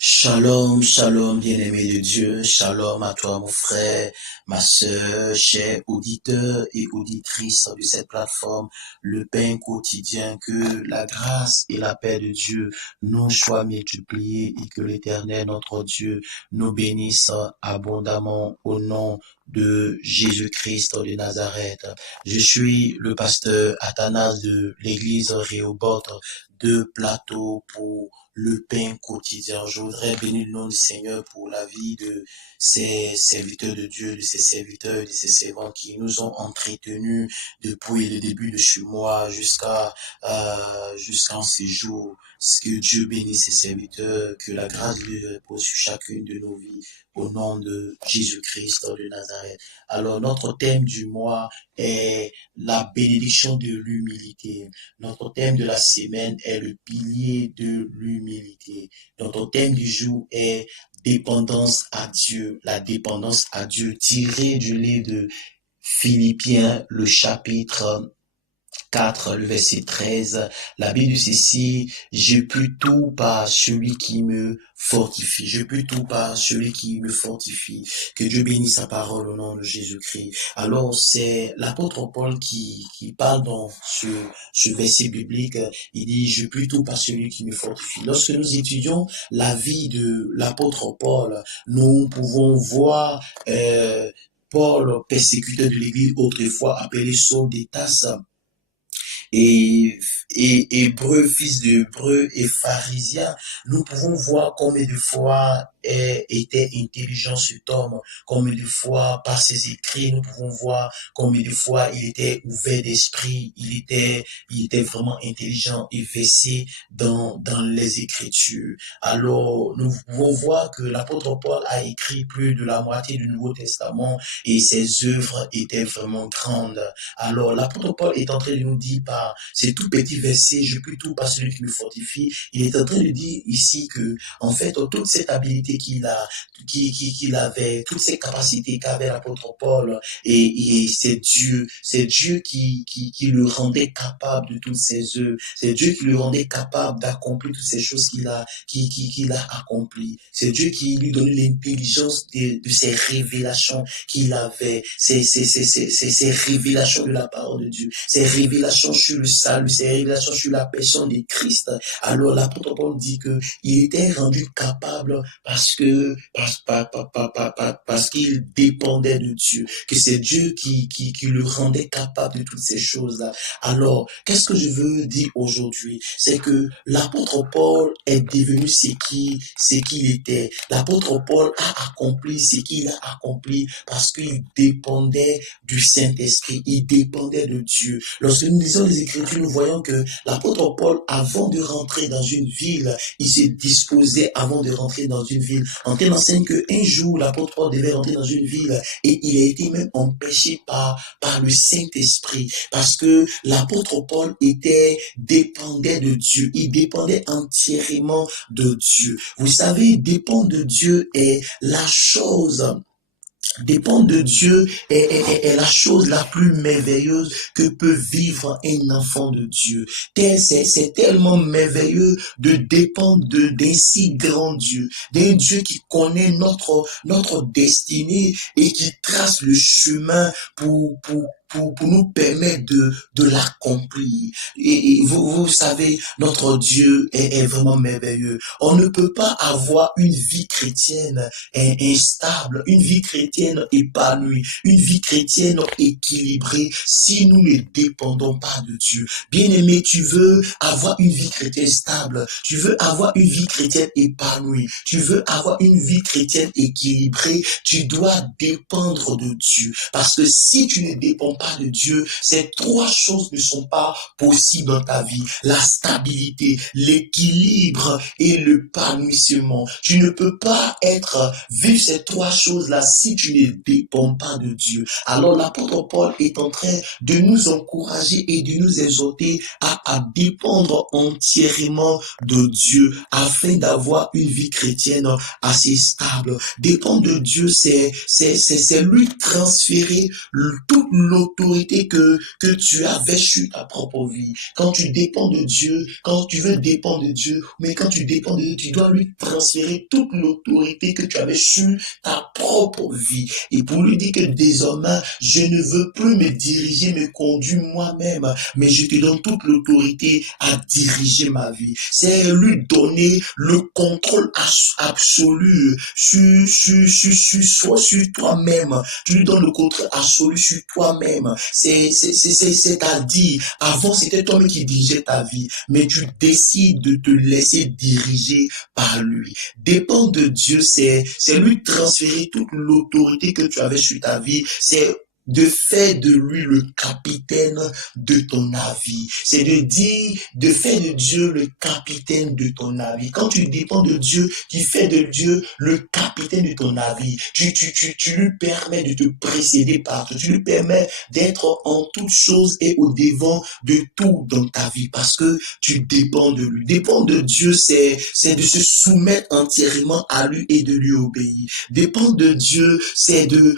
Shalom, shalom, bien-aimé de Dieu. Shalom à toi, mon frère, ma sœur, chers auditeurs et auditrices de cette plateforme, le pain quotidien. Que la grâce et la paix de Dieu nous soient multipliées et que l'Éternel, notre Dieu, nous bénisse abondamment au nom de Jésus-Christ de Nazareth. Je suis le pasteur Athanas de l'église Rehoboth de Plateau pour le pain quotidien. Je voudrais bénir le nom du Seigneur pour la vie de ces serviteurs de Dieu, de ces serviteurs, de ces servants qui nous ont entretenus depuis le début de ce mois jusqu'en ces jours. Que Dieu bénisse ses serviteurs, que la grâce de Dieu repose sur chacune de nos vies au nom de Jésus-Christ de Nazareth. Alors, notre thème du mois est la bénédiction de l'humilité. Notre thème de la semaine est le pilier de l'humilité. Notre thème du jour est dépendance à Dieu. La dépendance à Dieu tirée du livre de Philippiens, le chapitre 4, le verset 13, la Bible dit ceci: je peux tout par celui qui me fortifie. Je peux tout par celui qui me fortifie. Que Dieu bénisse sa parole au nom de Jésus-Christ. Alors, c'est l'apôtre Paul qui parle dans ce verset biblique. Il dit: je peux tout par celui qui me fortifie. Lorsque nous étudions la vie de l'apôtre Paul, nous pouvons voir Paul, persécuteur de l'église, autrefois appelé Saul de Tarse, et Hébreu, fils d'Hébreu et pharisien. Nous pouvons voir combien de fois était intelligent cet homme, combien de fois par ses écrits, nous pouvons voir combien de fois il était ouvert d'esprit, il était vraiment intelligent et versé dans les Écritures. Alors, nous pouvons voir que l'apôtre Paul a écrit plus de la moitié du Nouveau Testament et ses œuvres étaient vraiment grandes. Alors, l'apôtre Paul est en train de nous dire par ces tout petits versets: je puis tout par celui qui me fortifie. Il est en train de dire ici que, en fait, toute cette habilité qu'il avait, toutes ces capacités qu'avait l'apôtre Paul, et c'est Dieu qui le rendait capable de toutes ces œuvres. C'est Dieu qui le rendait capable d'accomplir toutes ces choses qu'il a accomplies. C'est Dieu qui lui donnait l'intelligence de ces révélations qu'il avait, ces révélations de la parole de Dieu, ces révélations sur le salut, ces révélations sur la personne de Christ. Alors l'apôtre Paul dit que il était rendu capable parce qu'il dépendait de Dieu, que c'est Dieu qui le rendait capable de toutes ces choses-là. Alors, qu'est-ce que je veux dire aujourd'hui? C'est que l'apôtre Paul est devenu ce qu'il était. L'apôtre Paul a accompli ce qu'il a accompli parce qu'il dépendait du Saint-Esprit, il dépendait de Dieu. Lorsque nous lisons les Écritures, nous voyons que l'apôtre Paul, avant de rentrer dans une ville, il se disposait avant de rentrer dans une ville. En tel enseigne qu'un jour, l'apôtre Paul devait rentrer dans une ville et il a été même empêché par le Saint-Esprit parce que l'apôtre Paul dépendait de Dieu. Il dépendait entièrement de Dieu. Vous savez, dépendre de Dieu est la chose. Dépendre de Dieu est la chose la plus merveilleuse que peut vivre un enfant de Dieu. C'est tellement merveilleux de dépendre d'un si grand Dieu, d'un Dieu qui connaît notre destinée et qui trace le chemin pour nous permettre de l'accomplir. Et vous savez, notre Dieu est vraiment merveilleux. On ne peut pas avoir une vie chrétienne instable, une vie chrétienne épanouie, une vie chrétienne équilibrée si nous ne dépendons pas de Dieu. Bien-aimé, tu veux avoir une vie chrétienne stable, tu veux avoir une vie chrétienne épanouie, tu veux avoir une vie chrétienne équilibrée, tu dois dépendre de Dieu. Parce que si tu ne dépends pas de Dieu, ces trois choses ne sont pas possibles dans ta vie. La stabilité, l'équilibre et l'épanouissement. Tu ne peux pas vivre ces trois choses-là si tu ne dépends pas de Dieu. Alors l'apôtre Paul est en train de nous encourager et de nous exhorter à dépendre entièrement de Dieu afin d'avoir une vie chrétienne assez stable. Dépendre de Dieu, c'est lui transférer toute l'autorité l'autorité que tu avais sur ta propre vie. Quand tu dépends de Dieu, quand tu veux dépendre de Dieu, mais quand tu dépends de Dieu, tu dois lui transférer toute l'autorité que tu avais sur ta propre vie. Et pour lui dire que désormais, je ne veux plus me diriger, me conduire moi-même, mais je te donne toute l'autorité à diriger ma vie. C'est lui donner le contrôle absolu sur toi-même. Tu lui donnes le contrôle absolu sur toi-même. C'est-à-dire, avant, c'était toi-même qui dirigeais ta vie, mais tu décides de te laisser diriger par lui. Dépendre de Dieu, c'est lui transférer toute l'autorité que tu avais sur ta vie. C'est de faire de lui le capitaine de ton avis. C'est de faire de Dieu le capitaine de ton avis. Quand tu dépends de Dieu, tu fais de Dieu le capitaine de ton avis. Tu lui permets de te précéder partout. Tu lui permets d'être en toutes choses et au devant de tout dans ta vie parce que tu dépends de lui. Dépendre de Dieu, c'est de se soumettre entièrement à lui et de lui obéir. Dépendre de Dieu, c'est de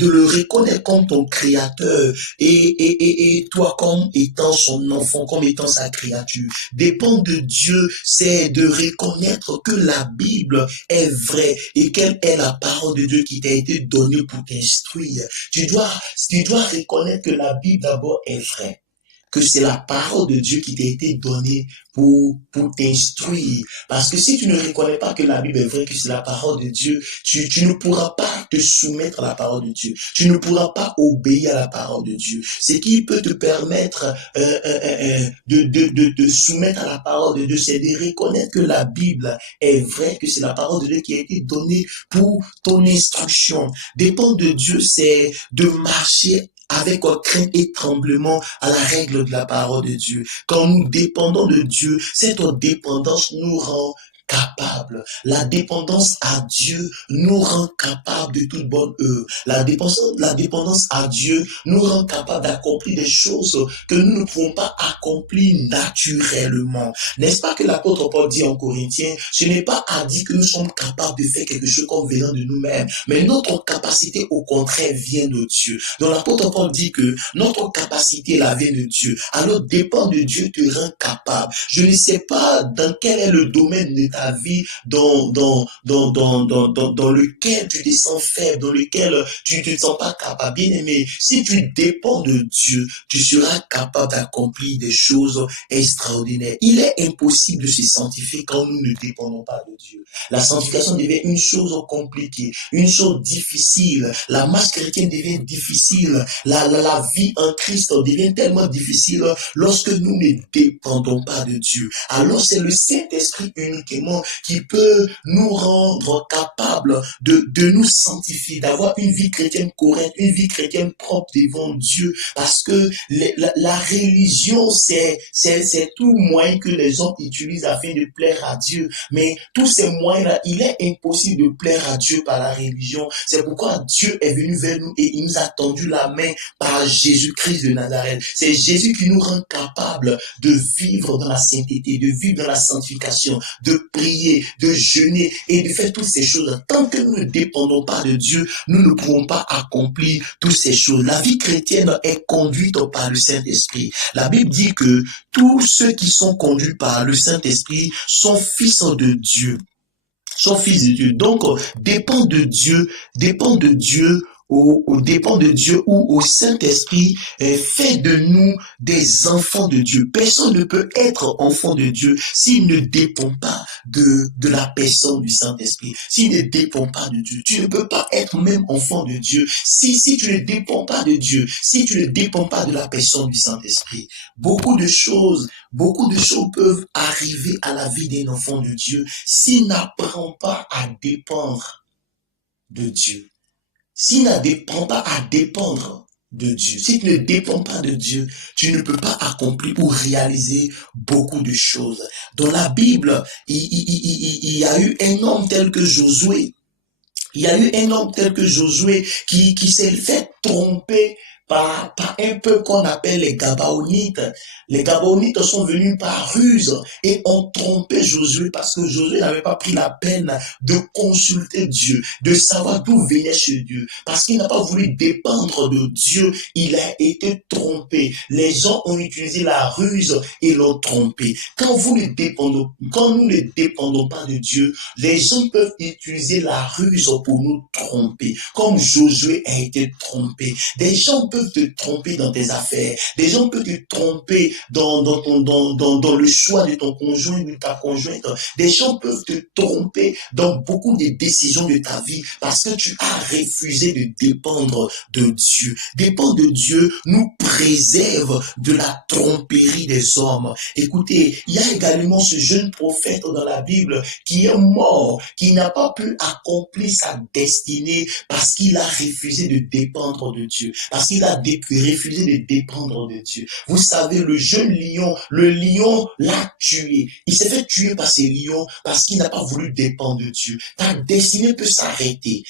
le reconnaître comme ton créateur et toi comme étant son enfant, comme étant sa créature. Dépendre de Dieu, c'est de reconnaître que la Bible est vraie et qu'elle est la parole de Dieu qui t'a été donnée pour t'instruire. Tu dois reconnaître que la Bible d'abord est vraie, que c'est la parole de Dieu qui t'a été donnée pour t'instruire. Parce que si tu ne reconnais pas que la Bible est vraie, que c'est la parole de Dieu, tu ne pourras pas te soumettre à la parole de Dieu. Tu ne pourras pas obéir à la parole de Dieu. Ce qui peut te permettre de te soumettre à la parole de Dieu, c'est de reconnaître que la Bible est vraie, que c'est la parole de Dieu qui a été donnée pour ton instruction. Dépendre de Dieu, c'est de marcher avec crainte et tremblement à la règle de la parole de Dieu. Quand nous dépendons de Dieu, cette dépendance nous rend capable. La dépendance à Dieu nous rend capable de toute bonne œuvre. La dépendance à Dieu nous rend capable d'accomplir des choses que nous ne pouvons pas accomplir naturellement. N'est-ce pas que l'apôtre Paul dit en Corinthiens, ce n'est pas à dire que nous sommes capables de faire quelque chose comme venant de nous-mêmes, mais notre capacité au contraire vient de Dieu. Donc l'apôtre Paul dit que notre capacité la vient de Dieu. Alors dépendre de Dieu te rend capable. Je ne sais pas dans quel est le domaine de ta vie dans lequel tu te sens faible, dans lequel tu ne te sens pas capable. Bien aimé, si tu dépends de Dieu, tu seras capable d'accomplir des choses extraordinaires. Il est impossible de se sanctifier quand nous ne dépendons pas de Dieu. La sanctification devient une chose compliquée, une chose difficile. La marche chrétienne devient difficile. La vie en Christ devient tellement difficile lorsque nous ne dépendons pas de Dieu. Alors c'est le Saint-Esprit uniquement qui peut nous rendre capables de nous sanctifier, d'avoir une vie chrétienne correcte, une vie chrétienne propre devant Dieu, parce que la religion, c'est tout moyen que les hommes utilisent afin de plaire à Dieu, mais tous ces moyens-là, il est impossible de plaire à Dieu par la religion. C'est pourquoi Dieu est venu vers nous et il nous a tendu la main par Jésus-Christ de Nazareth. C'est Jésus qui nous rend capables de vivre dans la sainteté, de vivre dans la sanctification, de prier, de jeûner et de faire toutes ces choses. Tant que nous ne dépendons pas de Dieu, nous ne pourrons pas accomplir toutes ces choses. La vie chrétienne est conduite par le Saint-Esprit. La Bible dit que tous ceux qui sont conduits par le Saint-Esprit sont fils de Dieu. Sont fils de Dieu. Donc, dépend de Dieu dépend de Dieu ou au Saint-Esprit fait de nous des enfants de Dieu. Personne ne peut être enfant de Dieu s'il ne dépend pas de la personne du Saint-Esprit, s'il ne dépend pas de Dieu. Tu ne peux pas être même enfant de Dieu si tu ne dépends pas de Dieu, si tu ne dépends pas de la personne du Saint-Esprit. Beaucoup de choses peuvent arriver à la vie d'un enfant de Dieu s'il n'apprend pas à dépendre de Dieu. S'il n'apprend pas à dépendre de Dieu, si tu ne dépends pas de Dieu, tu ne peux pas accomplir ou réaliser beaucoup de choses. Dans la Bible, il y a eu un homme tel que Josué. Il y a eu un homme tel que Josué qui s'est fait tromper par un peuple qu'on appelle les Gabaonites. Les Gabaonites sont venus par ruse et ont trompé Josué parce que Josué n'avait pas pris la peine de consulter Dieu, de savoir d'où venait ce Dieu. Parce qu'il n'a pas voulu dépendre de Dieu, il a été trompé. Les gens ont utilisé la ruse et l'ont trompé. Quand nous ne dépendons pas de Dieu, les gens peuvent utiliser la ruse pour nous tromper, comme Josué a été trompé. Des gens peuvent te tromper dans tes affaires, des gens peuvent te tromper dans le choix de ton conjoint ou de ta conjointe, des gens peuvent te tromper dans beaucoup de décisions de ta vie parce que tu as refusé de dépendre de Dieu. Dépendre de Dieu nous préserve de la tromperie des hommes. Écoutez, il y a également ce jeune prophète dans la Bible qui est mort, qui n'a pas pu accomplir sa destinée parce qu'il a refusé de dépendre de Dieu, parce qu'il a refusé de dépendre de Dieu. Vous savez, le jeune lion, le lion l'a tué. Il s'est fait tuer par ces lions parce qu'il n'a pas voulu dépendre de Dieu. Ta destinée peut s'arrêter,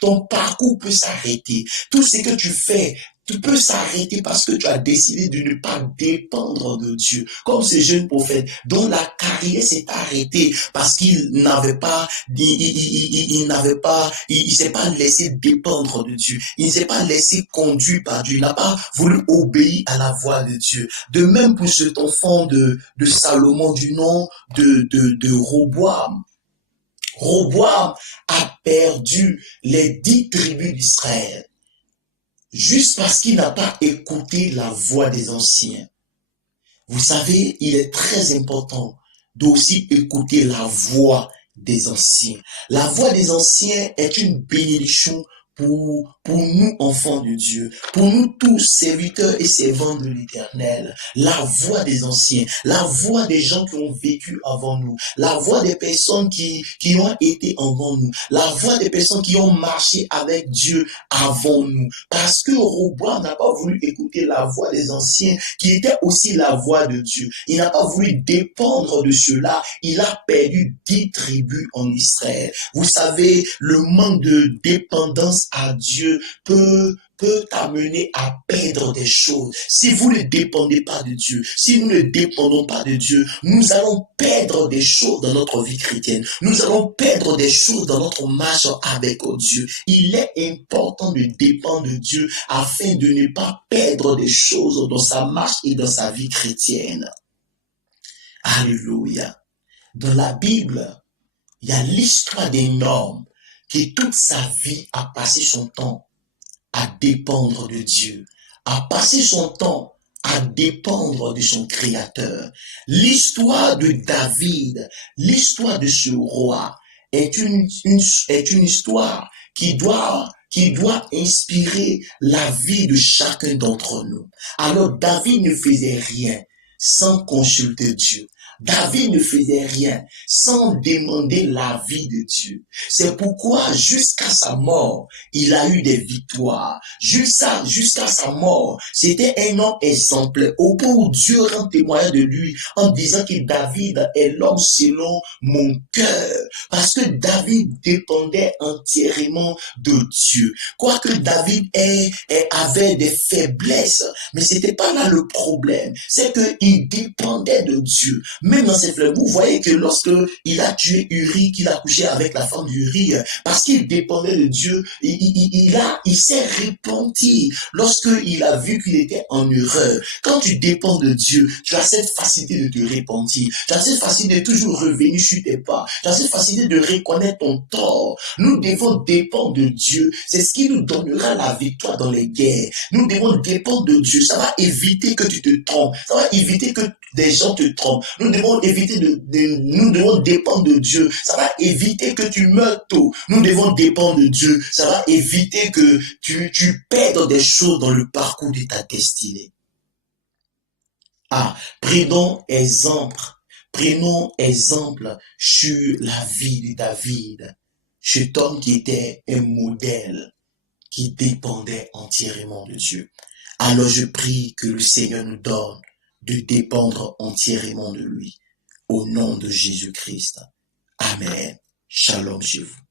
ton parcours peut s'arrêter. Tout ce que tu fais, tu peux s'arrêter parce que tu as décidé de ne pas dépendre de Dieu. Comme ce jeune prophète dont la carrière s'est arrêtée parce qu'il n'avait pas, il s'est pas laissé dépendre de Dieu. Il ne s'est pas laissé conduire par Dieu. Il n'a pas voulu obéir à la voix de Dieu. De même pour cet enfant de Salomon du nom de Roboam. Roboam a perdu les 10 tribus d'Israël. Juste parce qu'il n'a pas écouté la voix des anciens. Vous savez, il est très important d'aussi écouter la voix des anciens. La voix des anciens est une bénédiction pour nous, enfants de Dieu, pour nous tous, serviteurs et servantes de l'Éternel. La voix des anciens, la voix des gens qui ont vécu avant nous, la voix des personnes qui ont été avant nous, la voix des personnes qui ont marché avec Dieu avant nous. Parce que Roboam n'a pas voulu écouter la voix des anciens, qui était aussi la voix de Dieu. Il n'a pas voulu dépendre de cela. Il a perdu 10 tribus en Israël. Vous savez, le manque de dépendance à Dieu peut t'amener à perdre des choses. Si vous ne dépendez pas de Dieu, si nous ne dépendons pas de Dieu, nous allons perdre des choses dans notre vie chrétienne. Nous allons perdre des choses dans notre marche avec Dieu. Il est important de dépendre de Dieu afin de ne pas perdre des choses dans sa marche et dans sa vie chrétienne. Alléluia. Dans la Bible, il y a l'histoire d'un homme qui toute sa vie a passé son temps à dépendre de Dieu, a passé son temps à dépendre de son Créateur. L'histoire de David, l'histoire de ce roi est une histoire qui doit inspirer la vie de chacun d'entre nous. Alors David ne faisait rien sans consulter Dieu. David ne faisait rien sans demander l'avis de Dieu. C'est pourquoi jusqu'à sa mort, il a eu des victoires. Jusqu'à sa mort, c'était un homme exemplaire au point où Dieu rend témoignage de lui en disant que David est l'homme selon mon cœur. Parce que David dépendait entièrement de Dieu. Quoique David avait des faiblesses, mais c'était pas là le problème. C'est qu'il dépendait de Dieu. Même dans ses fleuves, vous voyez que lorsque il a tué Uri, qu'il a couché avec la femme d'Uri, parce qu'il dépendait de Dieu, il s'est repenti lorsqu'il a vu qu'il était en erreur. Quand tu dépends de Dieu, tu as cette facilité de te repentir. Tu as cette facilité de toujours revenir sur tes pas. Tu as cette facilité de reconnaître ton tort. Nous devons dépendre de Dieu. C'est ce qui nous donnera la victoire dans les guerres. Nous devons dépendre de Dieu. Ça va éviter que tu te trompes. Ça va éviter que des gens te trompent. Nous devons dépendre de Dieu. Ça va éviter que tu meurs tôt. Nous devons dépendre de Dieu. Ça va éviter que tu perdes des choses dans le parcours de ta destinée. Prenons exemple sur la vie de David. Cet homme qui était un modèle, qui dépendait entièrement de Dieu. Alors je prie que le Seigneur nous donne de dépendre entièrement de lui. Au nom de Jésus-Christ. Amen. Shalom chez vous.